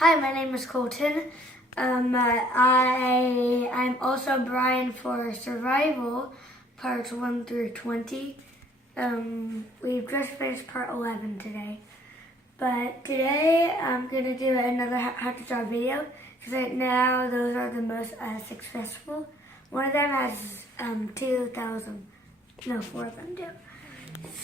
Hi, my name is Colton. I'm also Brian for Survival, parts 1 through 20. We've just finished part 11 today. But today I'm going to do another how to draw video, because right now those are the most successful. One of them has 2,000, no, 4 of them do.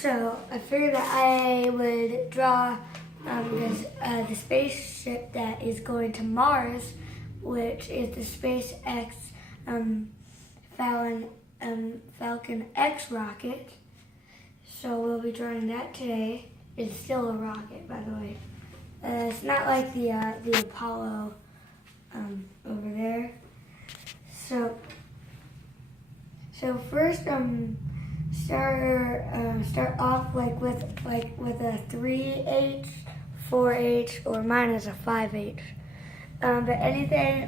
So I figured that I would draw the spaceship that is going to Mars, which is the SpaceX Falcon X rocket. So we'll be drawing that today. It's still a rocket, by the way. It's not like the Apollo over there. So first start off with a 3H, 4H, or mine is a 5H. But anything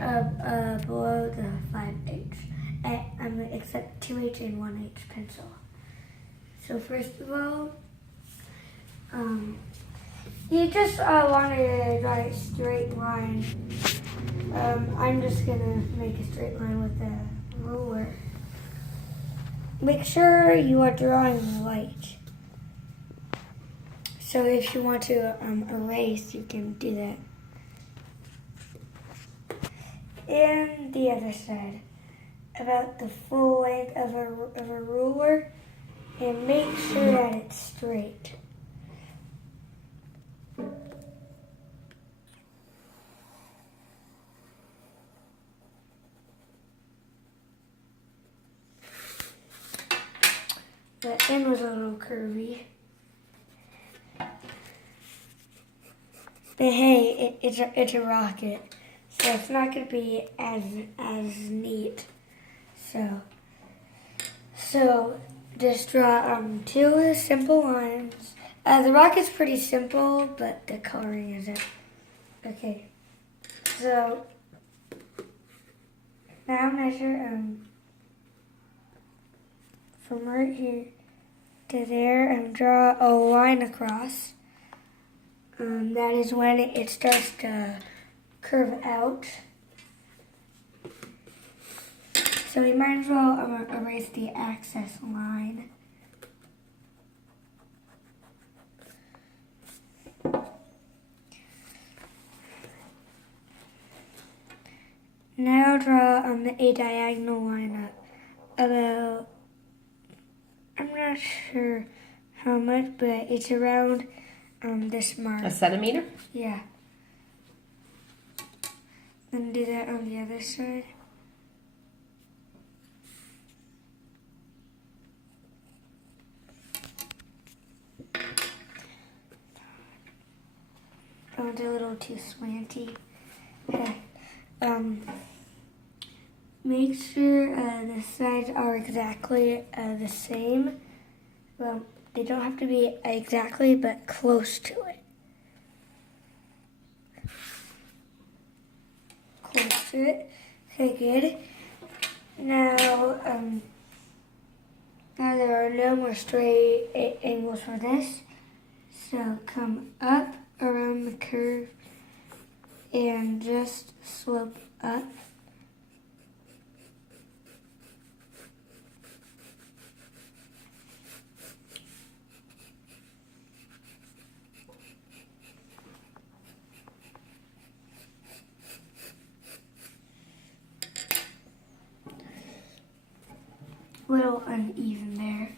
below the 5H, except 2H and 1H pencil. So first of all, you just want to draw a straight line. I'm just gonna make a straight line with a ruler. Make sure you are drawing light. So if you want to erase, you can do that. And the other side, about the full length of a ruler, and make sure that it's straight. The end was a little curvy. But hey, it's a rocket, so it's not going to be as neat. So just draw 2 simple lines. The rocket's pretty simple, but the coloring isn't. Okay, so now measure from right here to there and draw a line across. That is when it starts to curve out. So we might as well erase the access line. Now draw a diagonal line about, I'm not sure how much, but it's around this mark. A centimeter? Yeah. Then do that on the other side. Oh, it's a little too slanty. Make sure the sides are exactly the same. Well, they don't have to be exactly, but close to it. Close to it. Okay, good. Now there are no more straight angles for this. So come up around the curve and just slope up. A little uneven there.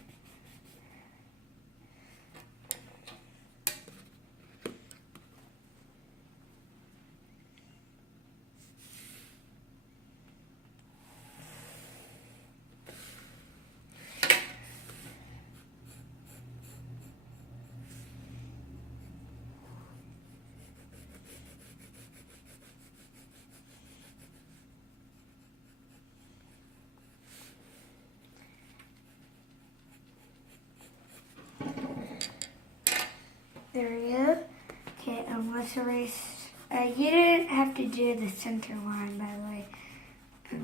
There we go. Okay, let's erase. You didn't have to do the center line, by the way.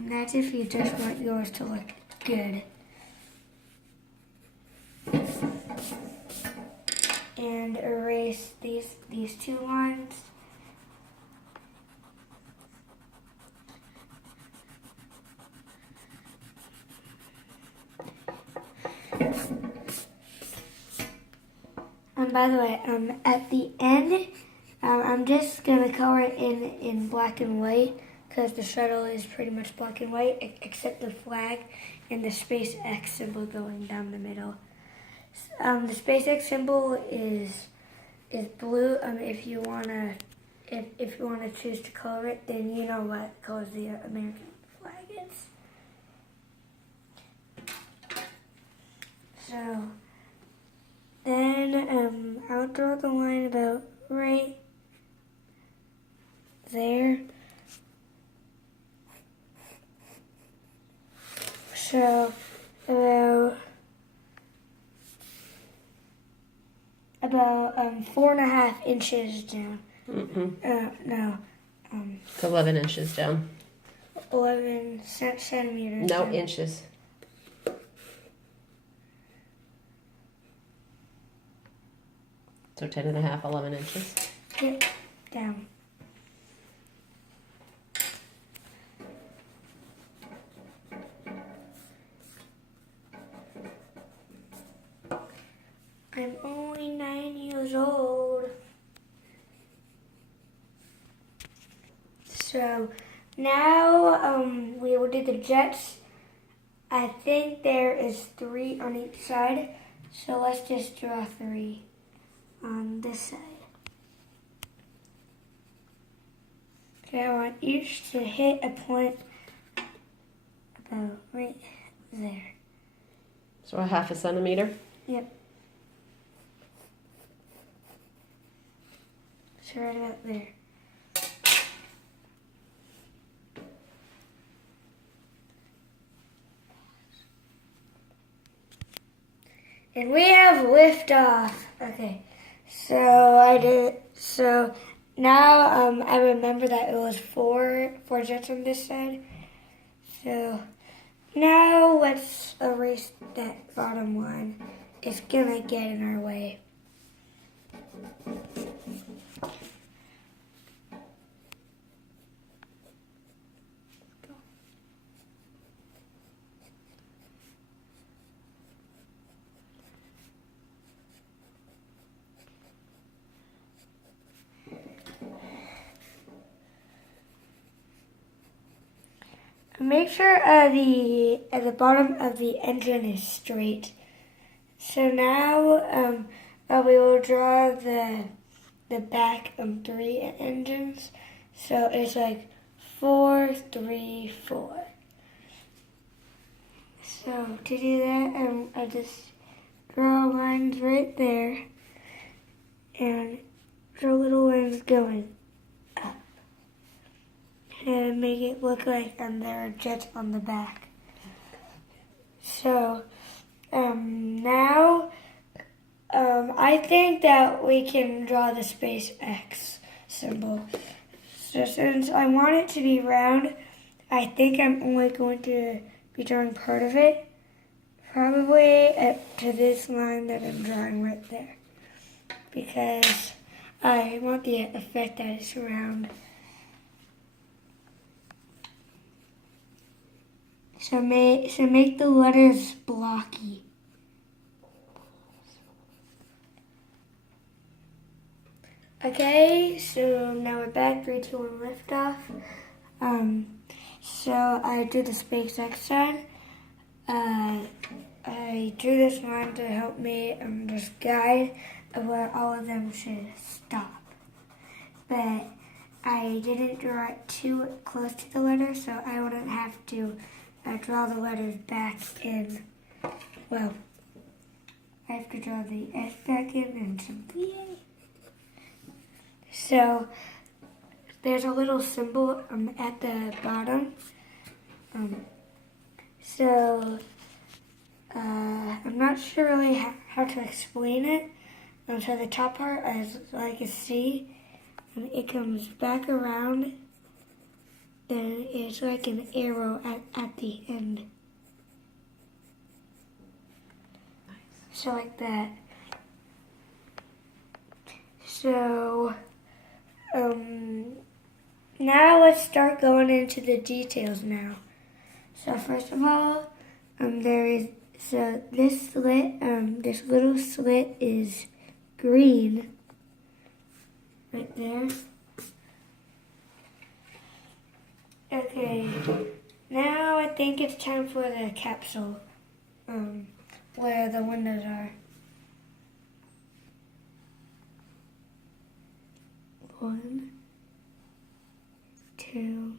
That's if you just want yours to look good. And erase these 2 lines. by the way, at the end, I'm just gonna color it in black and white because the shuttle is pretty much black and white, except the flag and the SpaceX symbol going down the middle. The SpaceX symbol is blue. If you wanna choose to color it, then you know what color the American flag is. So then I'll draw the line about right there. So about 4.5 inches down. No. It's 11 inches down. 11 centimeters. No, down. inches. So 10.5, 11 inches. Yep, down. I'm only 9 years old. So now we will do the jets. I think there is 3 on each side. So let's just draw 3 on this side. Okay, I want each to hit a point about right there. So 1/2 centimeter. Yep. So right about there. And we have liftoff. Okay. So now I remember that it was four jets on this side. So now let's erase that bottom line. It's gonna get in our way. Make sure the bottom of the engine is straight. So now we will draw the back 3 engines. So it's like 4, 3, 4. So to do that, I just draw lines right there and draw little lines going up. And make it look like there are jets on the back. So now I think that we can draw the SpaceX symbol. So since I want it to be round, I think I'm only going to be drawing part of it. Probably up to this line that I'm drawing right there. Because I want the effect that it's round. So make the letters blocky. Okay, so now we're back. 3, 2, 1, liftoff. So I drew the SpaceX side. I drew this line to help me just guide where all of them should stop. But I didn't draw it too close to the letter, so I wouldn't have to draw the letters back in. Well, I have to draw the S back in and some VA. So there's a little symbol at the bottom. So I'm not sure really how to explain it. So the top part is like a C, and it comes back around. Then it's like an arrow at the end. Nice. So like that. So now let's start going into the details now. So first of all, this little slit is green right there. Okay, now I think it's time for the capsule, where the windows are. 1, 2,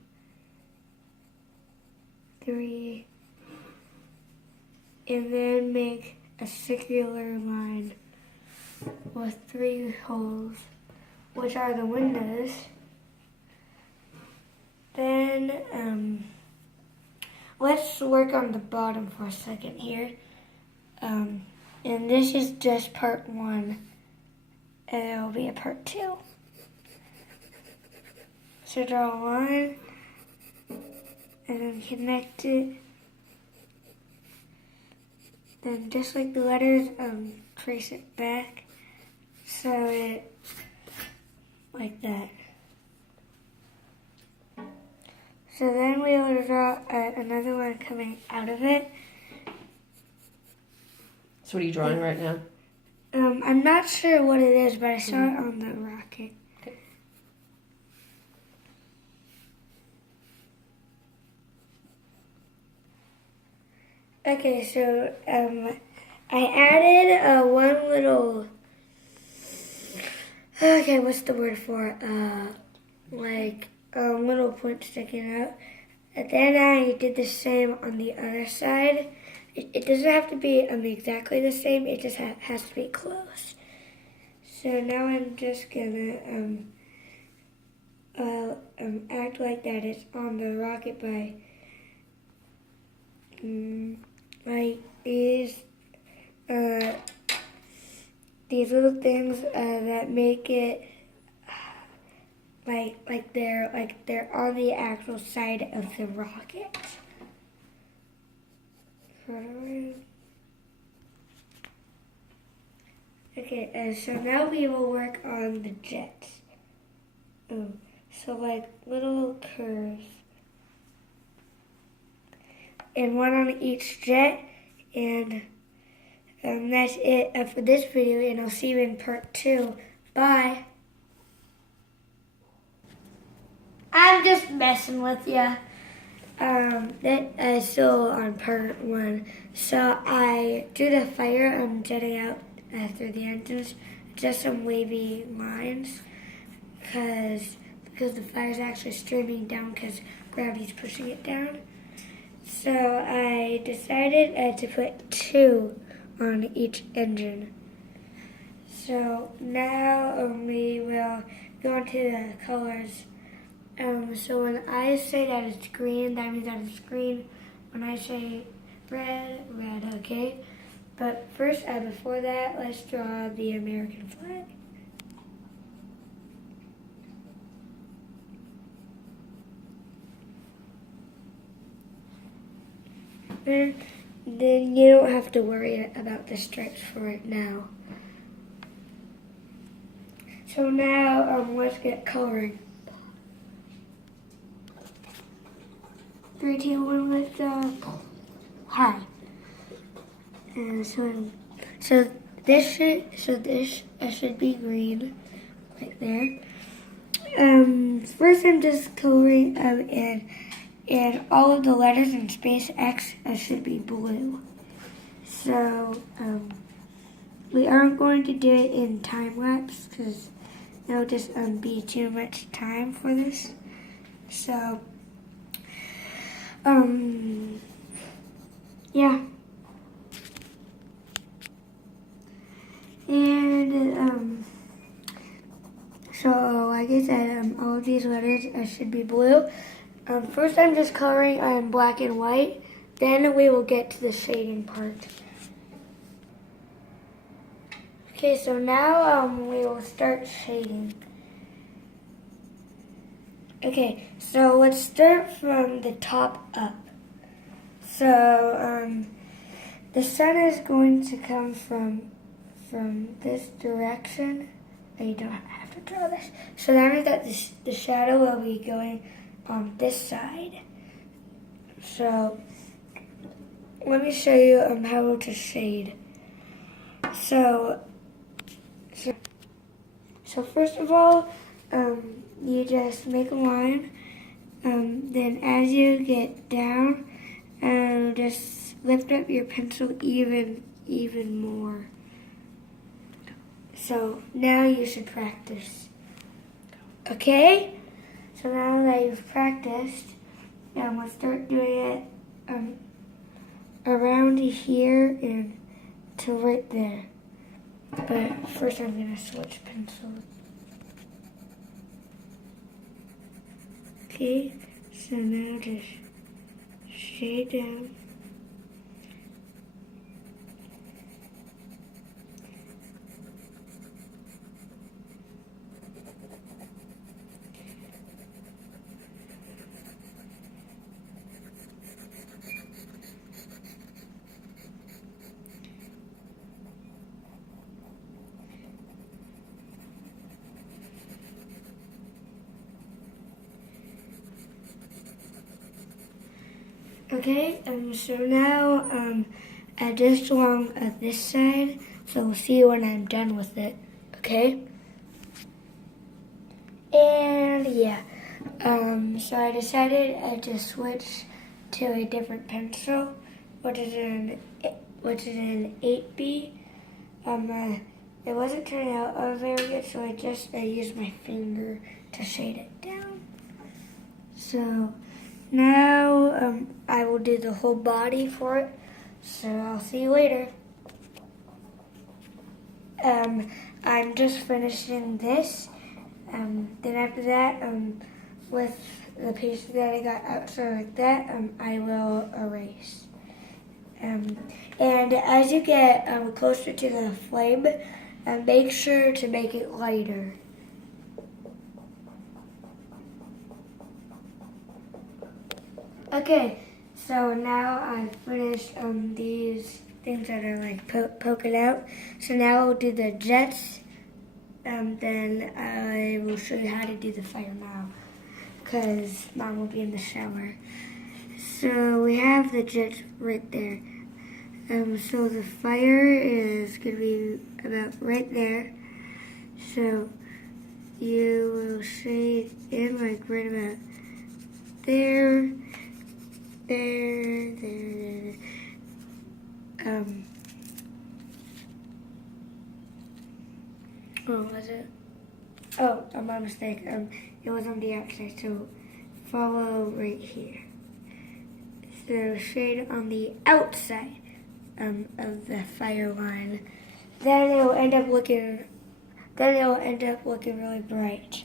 3, and then make a circular line with 3 holes, which are the windows. Then let's work on the bottom for a second here. And this is just part 1, and it'll be a part 2. So draw a line, and then connect it. Then just like the letters, trace it back, so it, like that. So then we will draw another one coming out of it. So what are you drawing right now? I'm not sure what it is, but I saw it on the rocket. Okay, so I added one little, okay, what's the word for it? Like a little point sticking out. And then I did the same on the other side. It doesn't have to be exactly the same, it just has to be close. So now I'm just gonna act like that it's on the rocket by like these little things that make it like they're on the actual side of the rocket. Okay, so now we will work on the jets. So like little curves. And one on each jet, and that's it for this video, and I'll see you in part 2. Bye. I'm just messing with you. That is still on part 1. So I drew the fire jetting out through the engines, just some wavy lines, because the fire is actually streaming down because gravity's pushing it down. So I decided to put 2 on each engine. So now we will go into the colors. So when I say that it's green, that means that it's green. When I say red, red, okay? But first, before that, let's draw the American flag. Then you don't have to worry about the stripes for it now. So now let's get coloring. 3, 2, 1, let's go. Hi. And so this should be green, right there. First I'm just coloring and all of the letters in SpaceX should be blue. So we aren't going to do it in time lapse because it'll just be too much time for this. So yeah. And so like I said, all of these letters should be blue. First I'm just coloring in black and white, then we will get to the shading part. Okay, so now we will start shading. Okay, so let's start from the top up. So the sun is going to come from this direction. You don't have to draw this. So that means that the shadow will be going on this side. So let me show you how to shade. So So first of all, you just make a line. Then as you get down, just lift up your pencil even more. So now you should practice. Okay? So now that you've practiced, we'll start doing it around here and to right there. But first I'm going to switch pencils. Okay, so now just shade down. Okay, so now just along this side, so we'll see when I'm done with it, okay? And yeah, so I decided to switch to a different pencil, which is an 8B. It wasn't turning out very good, so I used my finger to shade it down. So now I will do the whole body for it, so I'll see you later. I'm just finishing this. Then after that, with the pieces that I got outside like that, I will erase. And as you get closer to the flame, make sure to make it lighter. Okay, so now I've finished these things that are like poking out. So now I'll do the jets, and then I will show you how to do the fire now, because Mom will be in the shower. So we have the jets right there. So the fire is going to be about right there. So you will shade in like right about there. There. Oh, was it? Oh, my mistake. It was on the outside, so follow right here. So shade on the outside of the fire line. Then it will end up looking really bright.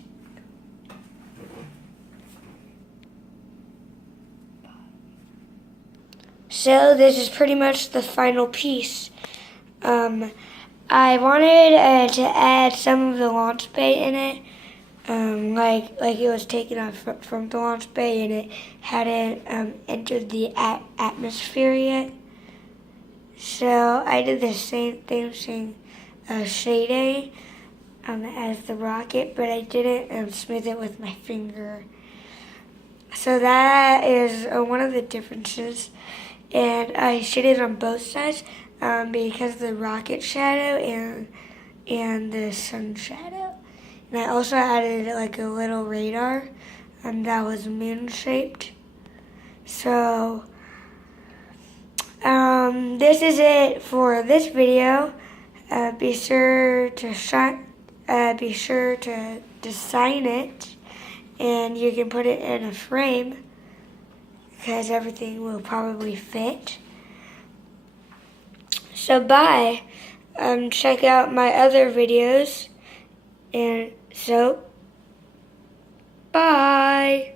So this is pretty much the final piece. I wanted to add some of the launch bay in it, like it was taken off from the launch bay and it hadn't entered the atmosphere yet. So I did the same thing, shading as the rocket, but I didn't smooth it with my finger. So that is one of the differences. And I shaded on both sides because of the rocket shadow and the sun shadow. And I also added like a little radar that was moon shaped. So this is it for this video. Be sure to sign it, and you can put it in a frame, because everything will probably fit. So bye. Check out my other videos. And so, bye.